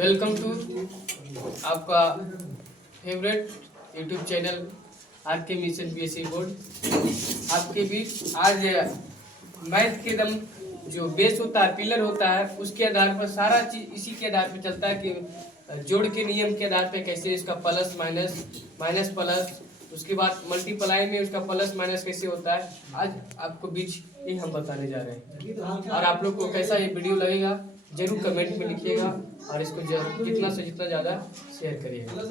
Welcome to आपका favourite YouTube channel are के mission BSc board. आपके बीच आज मैथ के दम जो बेस होता है, पिलर होता है, उसके आधार पर सारा चीज इसी के आधार पर चलता है कि जोड़ के नियम के आधार पर कैसे इसका प्लस माइनस, माइनस प्लस, उसके बाद मल्टीप्लाई में उसका प्लस माइनस कैसे होता है, आज आपको बीच ही हम बताने जा रहे हैं। और आप लोग को कैसा ये वीडियो लगेगा जरूर कमेंट में लिखिएगा और इसको जितना से जितना ज़्यादा शेयर करिएगा।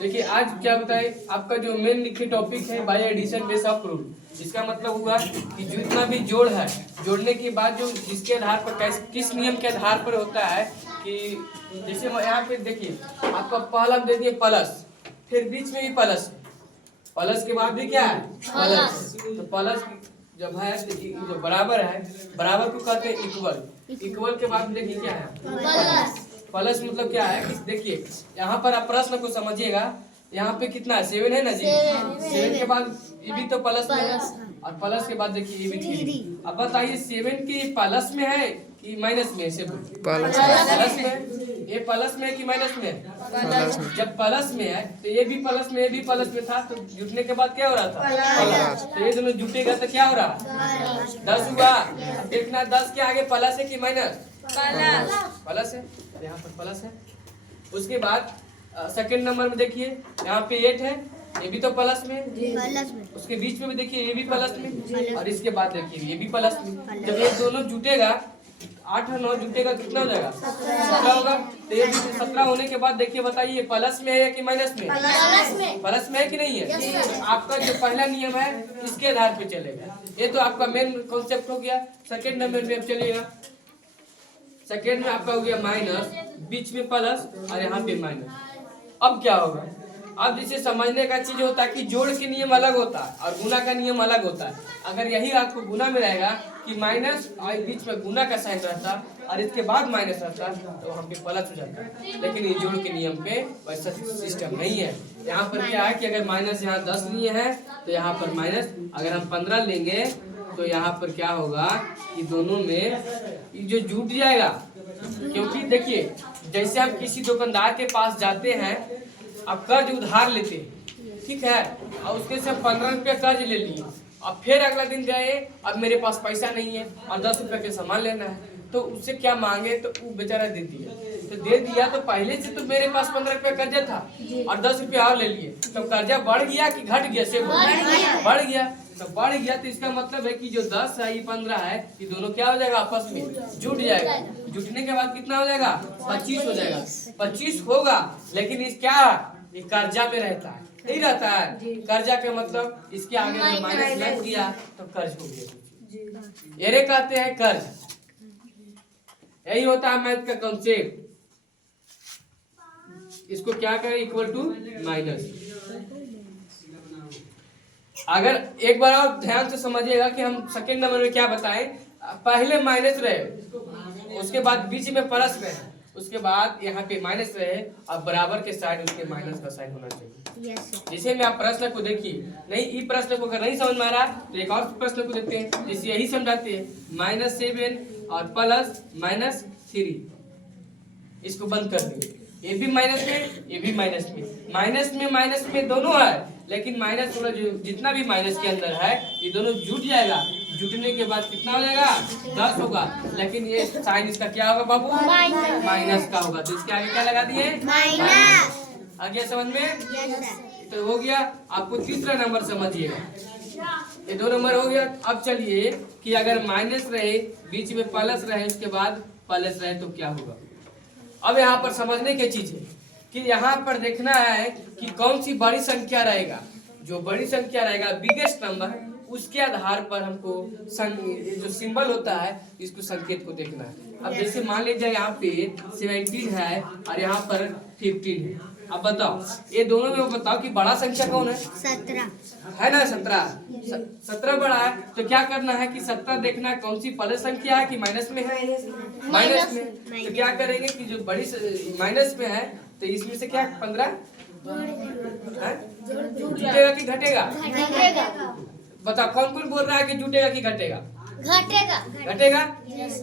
देखिए आज क्या बताए, आपका जो मेन लिखे टॉपिक है by addition base of rule. इसका मतलब हुआ कि जितना भी जोड़ है, जोड़ने के बाद जो जिसके आधार पर किस नियम के आधार पर होता है कि जैसे यहाँ पे देखिए आपका पहला दे दिए प्लस, फिर बीच में भी प्लस, प्लस के बाद भी क्या है प्लस। तो प्लस जब है जो बराबर है, बराबर को कहते हैं इक्वल। इक्वल के बाद देखिए क्या है प्लस। प्लस मतलब क्या है कि देखिए यहाँ पर आप प्रश्न को समझिएगा, यहाँ पे कितना है 7 है ना जी। 7 के बाद ये भी तो प्लस में है और प्लस के बाद देखिए ये भी 3। अब बताइए 7 की प्लस में है कि माइनस में? से प्लस में। ये प्लस में है कि माइनस में? जब प्लस में है तो ये भी प्लस में, ये भी प्लस में था, तो जुटने के बाद क्या हो रहा था प्लस। तो ये दोनों जुटेगा तो क्या हो रहा 10 हुआ। देखना 10 के आगे प्लस है कि माइनस? प्लस है, यहाँ पर प्लस है। उसके बाद सेकंड नंबर में देखिए यहाँ पे 8 है, ये भी तो प्लस में। उसके बीच में भी देखिए ये भी प्लस में, और इसके बाद देखिए ये भी प्लस में। जब ये दोनों जुटेगा 8 और 9 जुटेगा कितना हो जाएगा 17 होगा। तो ये 17 होने के बाद देखिए बताइए प्लस में है या कि माइनस में? प्लस में है कि नहीं है? तो आपका जो पहला नियम है इसके आधार पे चलेगा। ये तो आपका मेन कॉन्सेप्ट हो गया। सेकेंड नंबर में अब चलिएगा, सेकेंड में आपका हो गया माइनस, बीच में प्लस और यहाँ पे माइनस। अब क्या होगा, अब जिसे समझने का चीज होता है कि जोड़ के नियम अलग होता है और गुना का नियम अलग होता है। अगर यही आपको गुना में रहेगा कि माइनस और बीच में गुना का साइन रहता और इसके बाद माइनस रहता तो वहाँ पे प्लस हो जाता। लेकिन ये जोड़ के नियम पे वैसा सिस्टम नहीं है। यहाँ पर क्या है कि अगर माइनस यहाँ 10 लिए हैं तो यहाँ पर माइनस, अगर हम 15 लेंगे तो यहाँ पर क्या होगा कि दोनों में जो जुट जाएगा। क्योंकि देखिए जैसे हम किसी दुकानदार के पास जाते हैं, अब कर्ज उधार लेते हैं, ठीक है, और उसके से 15 रुपये कर्ज ले लिए, अब फिर अगला दिन गए अब मेरे पास पैसा नहीं है और 10 रुपये के सामान लेना है, तो उससे क्या मांगे तो वो बेचारा दे दिया। तो दे दिया तो पहले से तो मेरे पास 15 रुपये कर्जा था और 10 रुपये और ले लिए, तो कर्जा बढ़ गया कि घट गया? से बढ़ गया। तो बढ़ गया तो इसका मतलब है कि जो 10 है ये 15 है, ये दोनों क्या हो जाएगा आपस में जुट जाएगा। जुटने के बाद कितना हो जाएगा 25 हो जाएगा। 25 होगा, लेकिन इस क्या ये कर्जा में रहता है, नहीं रहता है। कर्जा का मतलब इसके आगे में माइनस लग गया तो कर्ज हो गया। ये कहते हैं कर्ज। यही होता है मैथ का कॉन्सेप्ट। इसको क्या करें इक्वल टू माइनस। अगर एक बार आप ध्यान से समझिएगा कि हम सेकेंड नंबर में क्या बताएं, पहले माइनस रहे, उसके बाद बीच में प्लस रहे, उसके बाद यहाँ पे माइनस रहे और बराबर के साइड उसके माइनस का साइन होना चाहिए। जैसे में आप प्रश्न को देखिए, नहीं ये प्रश्न को अगर नहीं समझ में आ रहा तो एक और प्रश्न को देखते हैं, जैसे यही समझाते हैं -7 और प्लस -3। इसको बंद कर दिए, ये भी माइनस में ये भी माइनस में दोनों है, लेकिन माइनस थोड़ा जो जितना भी माइनस के अंदर है ये दोनों जुट जाएगा। जुटने के बाद कितना हो जाएगा 10 होगा, लेकिन ये साइन इसका क्या होगा बाबू माइनस का होगा। तो इसके आगे क्या लगा दिए माइनस। आ गया समझ में? तो हो गया। आपको तीसरा नंबर समझिएगा, ये 2 नंबर हो गया। अब चलिए कि अगर माइनस रहे बीच में प्लस रहे उसके बाद प्लस रहे तो क्या होगा। अब यहाँ पर समझने की चीज है कि यहाँ पर देखना है कि कौन सी बड़ी संख्या रहेगा। जो बड़ी संख्या रहेगा बिगेस्ट नंबर, उसके आधार पर हमको जो सिंबल होता है इसको संकेत को देखना है। अब जैसे मान लीजिए यहाँ पे 17 है और यहाँ पर 15 है। अब बताओ ये दोनों में बताओ कि बड़ा संख्या कौन है? 17 है ना। 17 बड़ा है, तो क्या करना है कि 17 देखना है कौन सी प्लस संख्या है कि माइनस में है। माइनस में तो क्या करेंगे कि जो बड़ी माइनस में है तो इसमें से क्या 15 जुटेगा कि घटेगा? बताओ कौन कौन बोल रहा है कि जुटेगा कि घटेगा? घटेगा। घटेगा।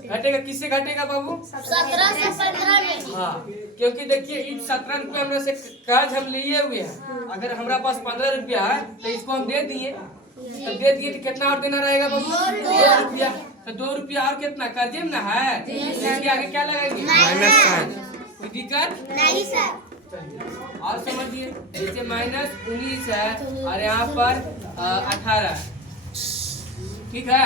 घटेगा किससे घटेगा बाबू? 17 से 15 में। हाँ, क्योंकि देखिए इस 17 रुपया हमरा से कर्ज हम लिए हुए हैं। अगर हमारा पास 15 रुपया है तो इसको हम दे दिए, तो दे दिए तो कितना और देना रहेगा बाबू? 2 रुपया। तो 2 रुपया और कितना कर्जे में ना है, इसके आगे क्या लगाएंगे? Minus sign. कोई दिक्कत नहीं सर। चलिए और समझिए, जैसे -19 है और यहाँ पर 18 है, ठीक है।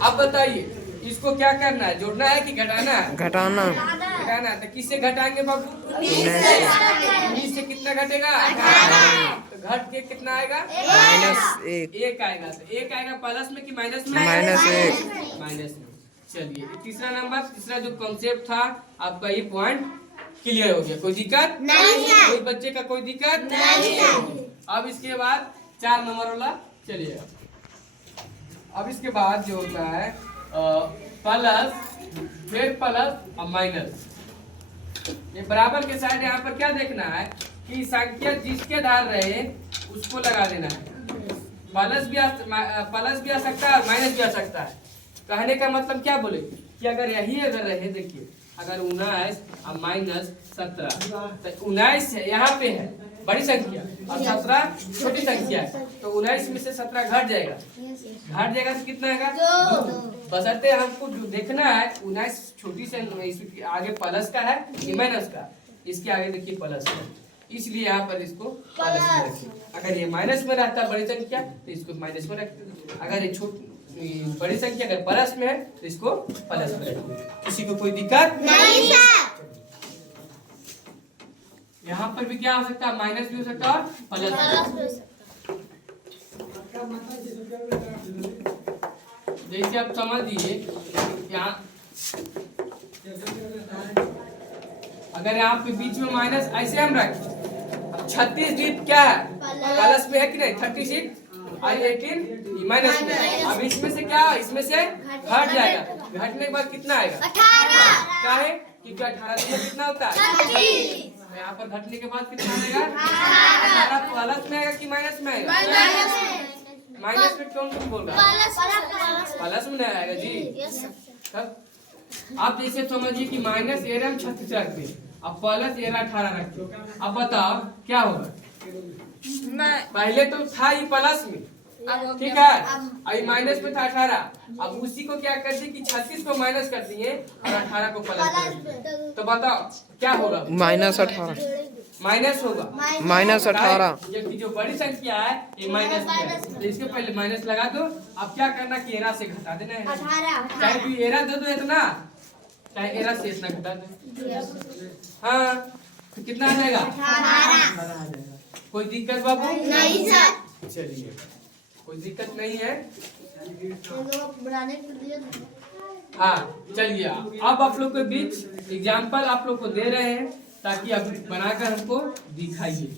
अब बताइए इसको क्या करना है, जोड़ना है कि घटाना है? घटाना। घटाना है। तो किससे घटाएंगे बाबू? 19 से कितना घटेगा? 18। तो घट के कितना आएगा? -1। 1 आएगा। तो 1 आएगा प्लस में कि माइनस में? -1। माइनस में। चलिए तीसरा नंबर, तीसरा जो कॉन्सेप्ट था आपका, ये पॉइंट क्लियर हो गया। कोई दिक्कत नहीं है। कोई बच्चे का कोई दिक्कत नहीं है। अब इसके बाद 4 नंबर वाला चलिए। अब इसके बाद जो होता है प्लस, फिर प्लस और माइनस। ये बराबर के साइड यहाँ पर क्या देखना है कि संख्या जिसके धार रहे उसको लगा देना है। प्लस भी आ सकता है और माइनस भी आ सकता है। कहने का मतलब क्या बोले कि अगर यही अगर रहे, देखिए अगर 19 और -17, तो 19 है यहाँ पे है बड़ी संख्या और 17 छोटी संख्या है, तो 19 में से 17 घट जाएगा। घट जाएगा तो कितना आएगा? 2। बशर्ते हमको जो देखना है 19 छोटी से इसके आगे प्लस का है कि माइनस का, इसके आगे देखिए प्लस है, इसलिए यहाँ पर इसको प्लस में रखिए। अगर ये माइनस में रहता बड़ी संख्या तो इसको माइनस में रखते, अगर ये छोटी बड़ी संख्या अगर प्लस में है तो इसको प्लस में रखिए। किसी को कोई दिक्कत नहीं सर। यहाँ पर भी क्या हो सकता है? माइनस भी हो सकता है और प्लस भी। जैसे आप समझ लीजिए यहाँ अगर यहाँ पे बीच में माइनस ऐसे हम रखें, 36 जीत क्या है? प्लस में है कि नहीं? 36 और 18 माइनस में। अब इसमें से क्या, इसमें से घट जाएगा। घटने के बाद कितना आएगा? 18। क्या है? क्योंकि 18 में कितना होता है? 36। यहाँ पर घटने के बाद कितना आएगा? 18 प्लस में आएगा कि माइनस में आएगा? माइनस में कौन कौन बोल रहा है? प्लस में नहीं आएगा जी। तब आप जैसे समझिए कि माइनस 36 रखते हैं, अब प्लस 18 रखते हैं। अब बताओ क्या होगा? पहले तो था ही प्लस में, ठीक है, अभी माइनस में था 18। अब उसी को क्या करते कि 36 को माइनस कर दिए और 18 को प्लस कर दिए, तो बताओ क्या होगा? -18। माइनस होगा। -18। जबकि जो बड़ी संख्या है ये माइनस में है, तो इसके पहले माइनस लगा दो। अब क्या करना कि एरा से घटा देना है, 18। चाहे कोई एरा दे दो इतना, चाहे एरा से इतना घटा दो। हाँ, तो कितना आ जाएगा? 18 आ जाएगा। कोई दिक्कत बाबू? नहीं सर। चलिए कोई दिक्कत नहीं है। हाँ चलिए, अब आप लोग के बीच एग्जाम्पल आप लोग को दे रहे हैं ताकि आप बनाकर हमको दिखाइए।